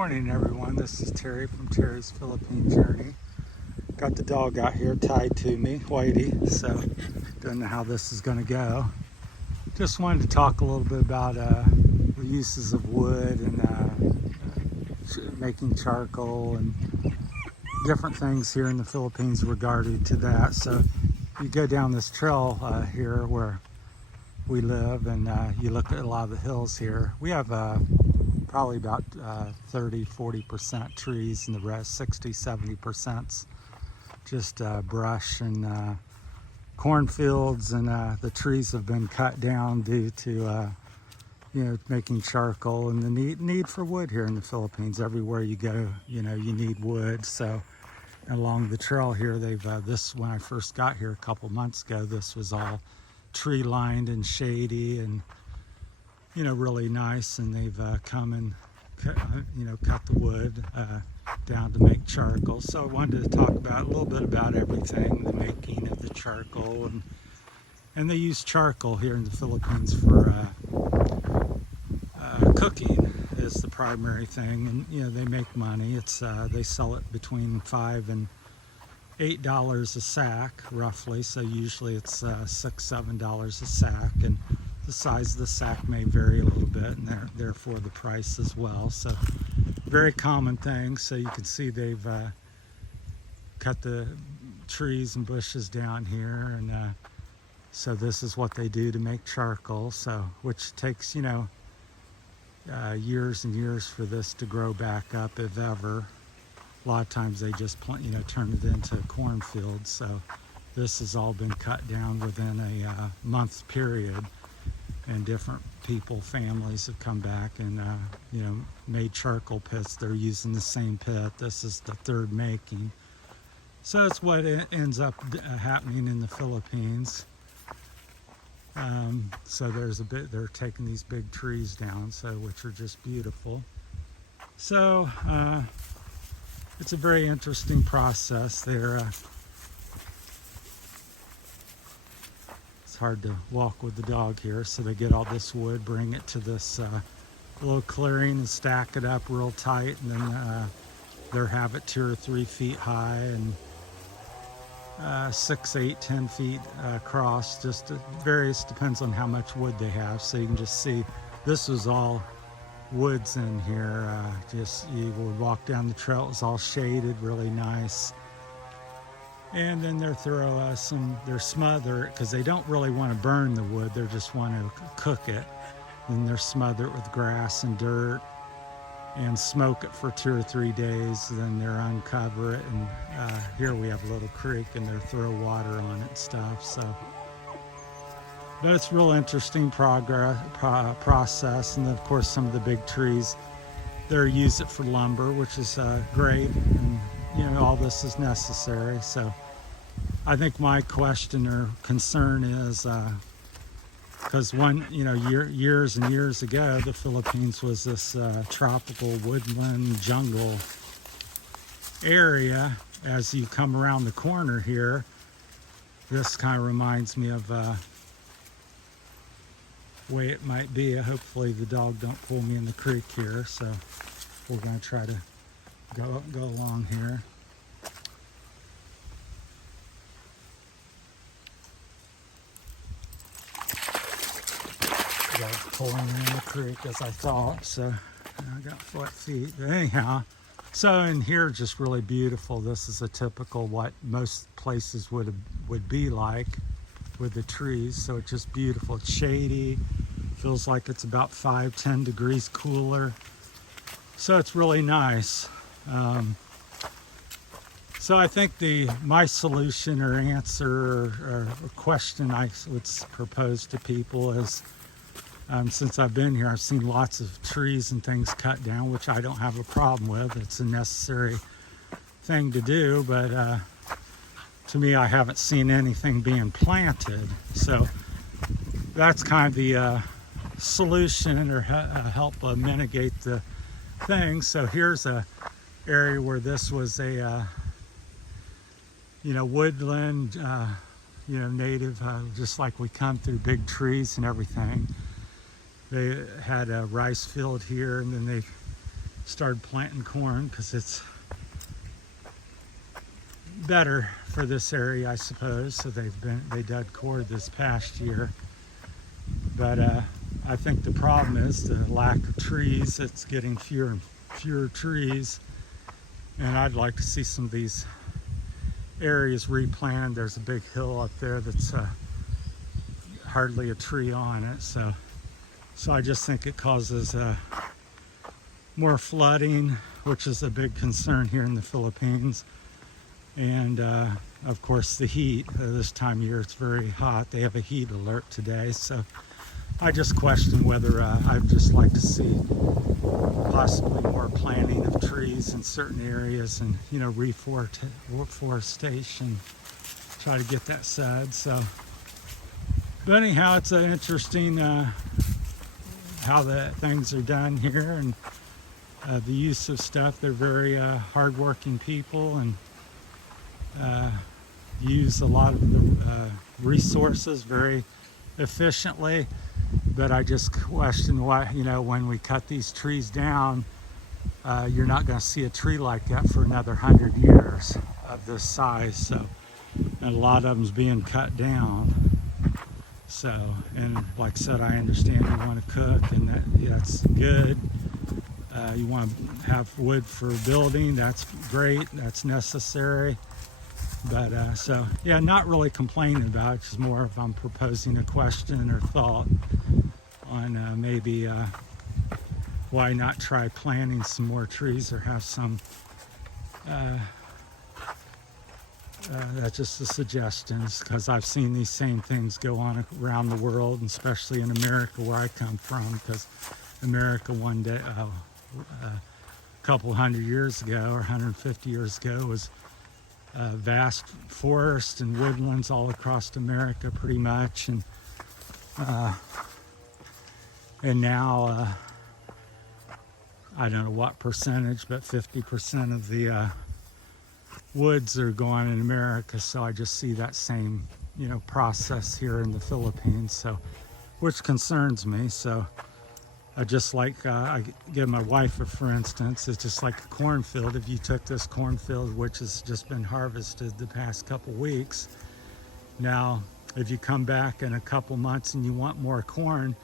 Morning everyone, this is Terry from Terry's Philippine Journey. Got the dog out here tied to me, Whitey, so don't know how this is going to go. Just wanted to talk a little bit about the uses of wood and making charcoal and different things here in the Philippines regarding to that. So you go down this trail here where we live and you look at a lot of the hills here. We have probably about 30-40% trees, and the rest 60-70% just brush and cornfields, and the trees have been cut down due to making charcoal and the need for wood here in the Philippines. Everywhere you go, you need wood. So along the trail here, they've this, when I first got here a couple months ago, this was all tree lined and shady and really nice, and they've come and cut the wood down to make charcoal. So I wanted to talk about a little bit about everything, the making of the charcoal, and they use charcoal here in the Philippines for cooking is the primary thing, and they make money. It's they sell it between $5 and $8 a sack roughly, so usually it's $6-7 a sack, and the size of the sack may vary a little bit, and therefore the price as well. So very common thing. So you can see they've cut the trees and bushes down here, and so this is what they do to make charcoal, so which takes years and years for this to grow back up, if ever. A lot of times they just turn it into cornfields. So this has all been cut down within a month period, and different people, families have come back and made charcoal pits. They're using the same pit. This is the third making. So it's what ends up happening in the Philippines. So they're taking these big trees down, which are just beautiful. So it's a very interesting process there. It's hard to walk with the dog here. So they get all this wood, bring it to this little clearing and stack it up real tight, and then they have it 2 or 3 feet high and 6, 8, 10 feet across. Just various, depends on how much wood they have. So you can just see this was all woods in here. Just you would walk down the trail, it was all shaded, really nice. And then they throw they smother it, because they don't really want to burn the wood, they just want to cook it. Then they smother it with grass and dirt and smoke it for 2 or 3 days. Then they uncover it, and here we have a little creek, and they throw water on it and stuff. So but it's real interesting process. And then of course some of the big trees, they use it for lumber, which is great, and all this is necessary. So I think my question or concern is because years and years ago, the Philippines was this tropical woodland jungle area. As you come around the corner here, this kind of reminds me of way it might be. Hopefully the dog don't pull me in the creek here, so we're going to try to go along here. Got pulling me in the creek as I thought, so I got wet feet. But anyhow, so in here, just really beautiful. This is a typical what most places would be like with the trees. So it's just beautiful. It's shady. Feels like it's about 5-10 degrees cooler. So it's really nice. So I think my solution or answer or question I would propose to people is, since I've been here, I've seen lots of trees and things cut down, which I don't have a problem with. It's a necessary thing to do, but to me, I haven't seen anything being planted. So that's kind of the solution, or help mitigate the thing. So here's a area where this was a woodland, native, just like we come through big trees and everything. They had a rice field here, and then they started planting corn because it's better for this area, I suppose. So they dug cord this past year, but I think the problem is the lack of trees. It's getting fewer and fewer trees, and I'd like to see some of these areas replanted. There's a big hill up there that's hardly a tree on it, so I just think it causes more flooding, which is a big concern here in the Philippines. And of course the heat. This time of year it's very hot. They have a heat alert today, so I just question whether I'd just like to see possibly more planting of trees in certain areas, and reforestation, try to get that said. So, but anyhow, it's interesting how the things are done here, and the use of stuff. They're very hardworking people, and use a lot of the resources very efficiently. But I just question why, when we cut these trees down, you're not going to see a tree like that for another 100 years of this size. So, and a lot of them's being cut down. So, and like I said, I understand you want to cook, and that's good. You want to have wood for building, that's great, that's necessary. But so yeah, not really complaining about it, just more if I'm proposing a question or thought on maybe why not try planting some more trees, or have some that's just a suggestion, because I've seen these same things go on around the world, and especially in America where I come from, because America one day a couple hundred years ago or 150 years ago was vast forests and woodlands all across America pretty much, and now I don't know what percentage, but 50% of the woods are gone in America. So I just see that same process here in the Philippines, so which concerns me. So I just like I give my wife for instance, it's just like a cornfield. If you took this cornfield, which has just been harvested the past couple weeks, now if you come back in a couple months and you want more corn,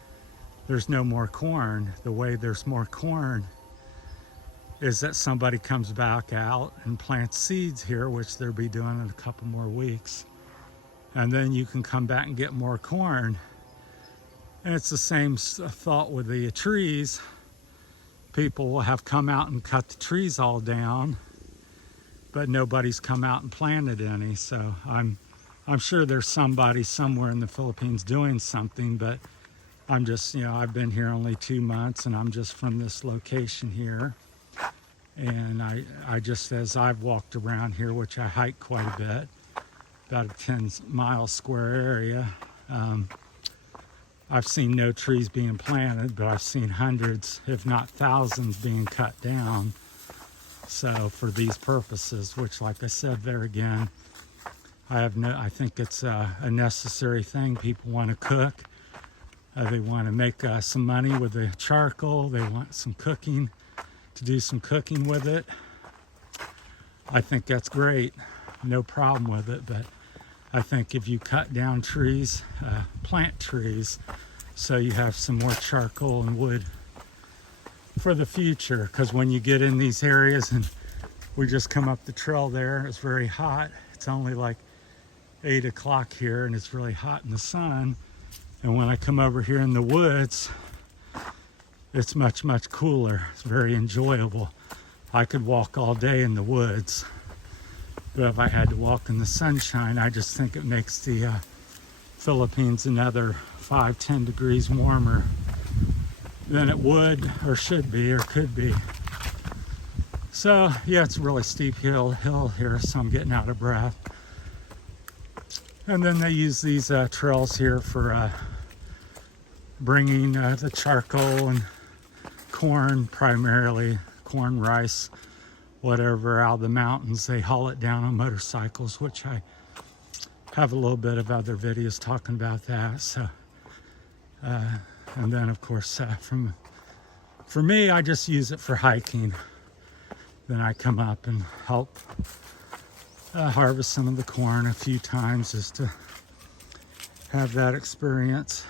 there's no more corn. The way there's more corn is that somebody comes back out and plants seeds here, which they'll be doing in a couple more weeks, and then you can come back and get more corn. And it's the same thought with the trees. People will have come out and cut the trees all down, but nobody's come out and planted any. So I'm sure there's somebody somewhere in the Philippines doing something, but I'm just, I've been here only 2 months, and I'm just from this location here. And I just, as I've walked around here, which I hike quite a bit, about a 10-mile square area, I've seen no trees being planted, but I've seen hundreds, if not thousands, being cut down. So for these purposes, which, like I said, there again, I think it's a necessary thing. People want to cook. They want to make some money with the charcoal. They want some cooking, to do some cooking with it. I think that's great. No problem with it, but I think if you cut down trees, plant trees, so you have some more charcoal and wood for the future. Because when you get in these areas, and we just come up the trail there, it's very hot. It's only like 8 o'clock here, and it's really hot in the sun. And when I come over here in the woods, it's much, much cooler. It's very enjoyable. I could walk all day in the woods. But if I had to walk in the sunshine, I just think it makes the Philippines another 5-10 degrees warmer than it would or should be or could be. So yeah, it's a really steep hill here, so I'm getting out of breath. And then they use these trails here for bringing the charcoal and corn, primarily corn, rice, whatever, out of the mountains. They haul it down on motorcycles, which I have a little bit of other videos talking about that. So and then of course from For me, I just use it for hiking. Then I come up and help harvest some of the corn a few times just to have that experience.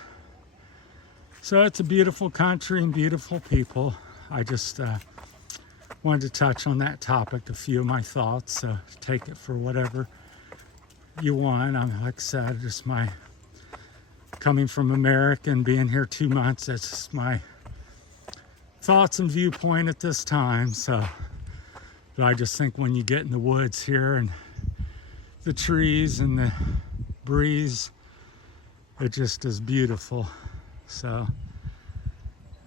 So it's a beautiful country and beautiful people. I just wanted to touch on that topic, a few of my thoughts. So take it for whatever you want. Like I said, just my coming from America and being here 2 months. That's just my thoughts and viewpoint at this time. So, but I just think when you get in the woods here and the trees and the breeze, it just is beautiful. So,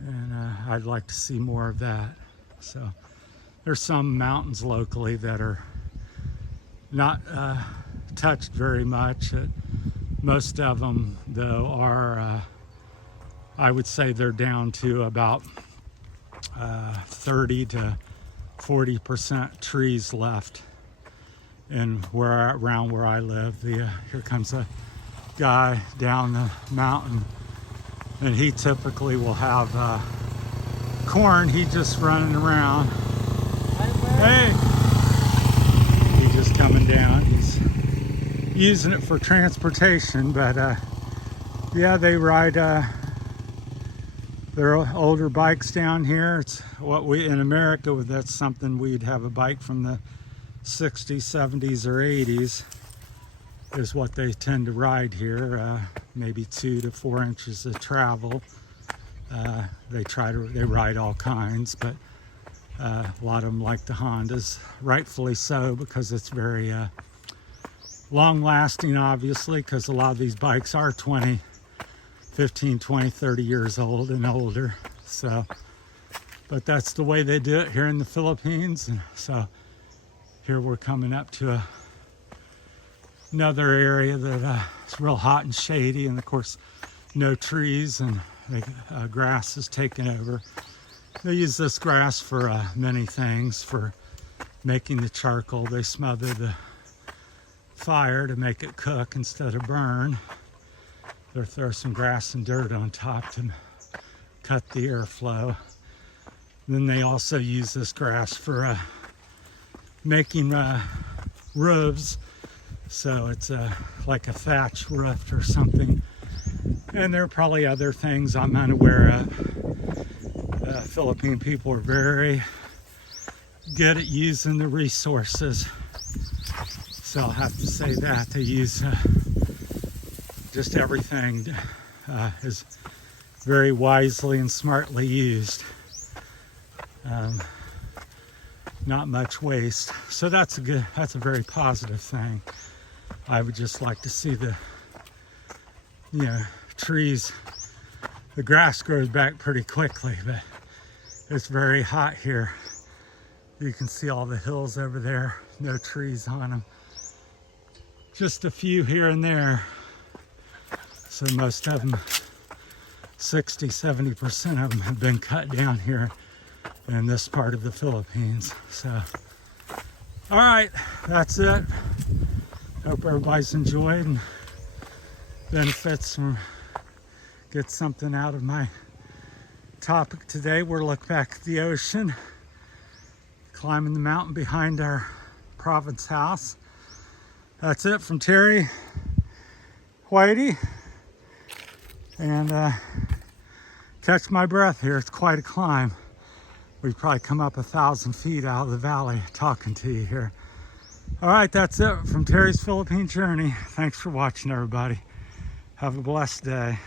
and I'd like to see more of that. So there's some mountains locally that are not touched very much. Most of them, though, are, I would say they're down to about 30 to 40% trees left. And around where I live, here comes a guy down the mountain, and he typically will have corn. He's just running around. Hey, he's just coming down. He's using it for transportation, but yeah, they ride their older bikes down here. It's what we in America, that's something we'd have a bike from the 60s, 70s, or 80s is what they tend to ride here. Maybe 2 to 4 inches of travel. They ride all kinds, but a lot of them like the Hondas, rightfully so, because it's very long lasting, obviously, because a lot of these bikes are 15, 20, 30 years old and older. So, but that's the way they do it here in the Philippines. And so here we're coming up to another area that is real hot and shady, and of course no trees, and grass is taken over. They use this grass for many things, for making the charcoal. They smother the fire to make it cook instead of burn. They'll throw some grass and dirt on top to cut the airflow. Then they also use this grass for making roofs. So it's like a thatch roof or something. And there are probably other things I'm unaware of. Philippine people are very good at using the resources. So I'll have to say that. They use just everything is very wisely and smartly used. Not much waste. So that's a very positive thing. I would just like to see the trees. The grass grows back pretty quickly, but it's very hot here. You can see all the hills over there, no trees on them. Just a few here and there. So most of them, 60, 70% of them have been cut down here in this part of the Philippines. So, all right, that's it. Hope everybody's enjoyed and benefits from, get something out of my topic today. We're looking back at the ocean, climbing the mountain behind our province house. That's it from Terry, Whitey, and catch my breath here. It's quite a climb. We've probably come up 1,000 feet out of the valley talking to you here. All right, that's it from Terry's Philippine Journey. Thanks for watching, everybody. Have a blessed day.